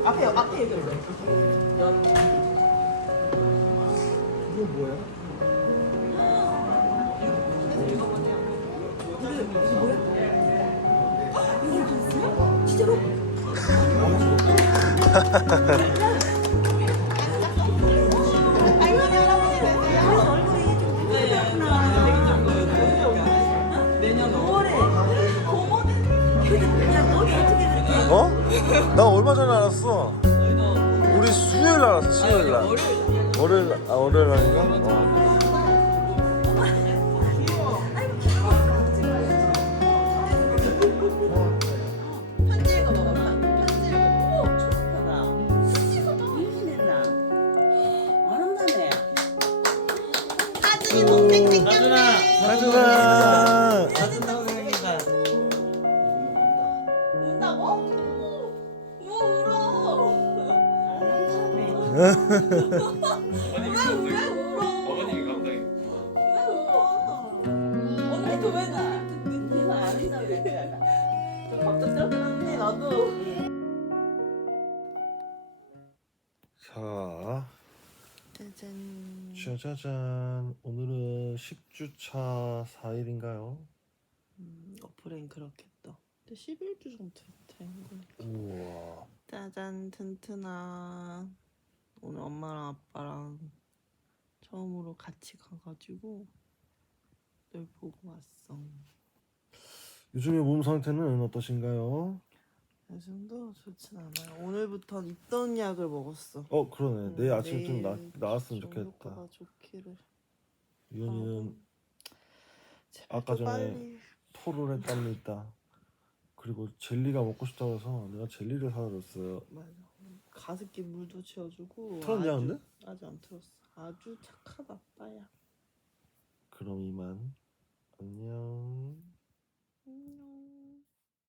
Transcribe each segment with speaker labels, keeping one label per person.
Speaker 1: 앞에 얘기해. 이거 뭐야? 진짜로? 할머니 할아버지 되세요? 얼굴이 좀 묻었구나. 내년 5월에 고모는 그냥 너희 어떻게 그렇게?
Speaker 2: 어? 나 얼마 전에 알았어. 우리 수요일 알았어. 수요일 날. 월요일 월요일 날인가?
Speaker 1: 편지 읽어 봐봐. 편지 읽어. 오, 좋다. 임신했나? 아름다네. 하준이 동생 생겼네.
Speaker 2: 하준아.
Speaker 3: 사진 동생이다.
Speaker 1: 운다고? 뭐 울어? 아름다네. 왜 울어?
Speaker 4: 어머니 감독이
Speaker 1: 왜 울어? 언니도 왜 나? 내가 아름다워 그랬잖아. 걱정스럽긴 한데 나도.
Speaker 2: 자,
Speaker 3: 짜잔.
Speaker 2: 짜자잔. 오늘은 10주차 4일인가요?
Speaker 3: 어플엔 그렇게 떠. 근데 11주 정도 된 거니까.
Speaker 2: 우와.
Speaker 3: 짜잔 튼튼아. 오늘 엄마랑 아빠랑 처음으로 같이 가가지고 널 보고 왔어.
Speaker 2: 요즘의 몸 상태는 어떠신가요?
Speaker 3: 요즘도 좋진 않아요. 오늘부터 있던 약을 먹었어.
Speaker 2: 그러네. 내일 아침에 좀 나았으면
Speaker 3: 좀
Speaker 2: 좋겠다.
Speaker 3: 효과가 좋기를.
Speaker 2: 유연이는
Speaker 3: 제발
Speaker 2: 아까
Speaker 3: 좀
Speaker 2: 전에
Speaker 3: 빨리.
Speaker 2: 토를 했답니다. 그리고 젤리가 먹고 싶다고 해서 내가 젤리를 사줬어요.
Speaker 3: 맞아. 가습기 물도 채워주고.
Speaker 2: 틀었냐, 근데?
Speaker 3: 아직 안 틀었어. 아주 착한 아빠야.
Speaker 2: 그럼 이만 안녕.
Speaker 3: 안녕.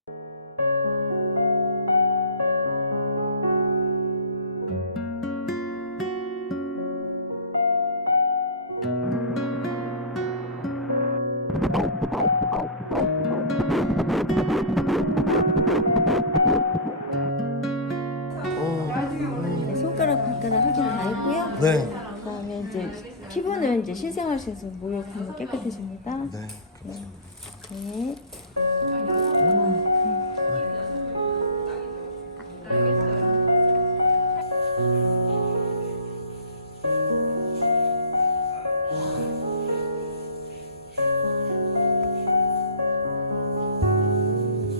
Speaker 5: 네, 손가락 발가락 확인 다 했고요.
Speaker 2: 네.
Speaker 5: 그다음에 이제 피부는 이제 신생아실에서 목욕하면 깨끗해집니다.
Speaker 2: 네. 감사합니다.
Speaker 5: 네.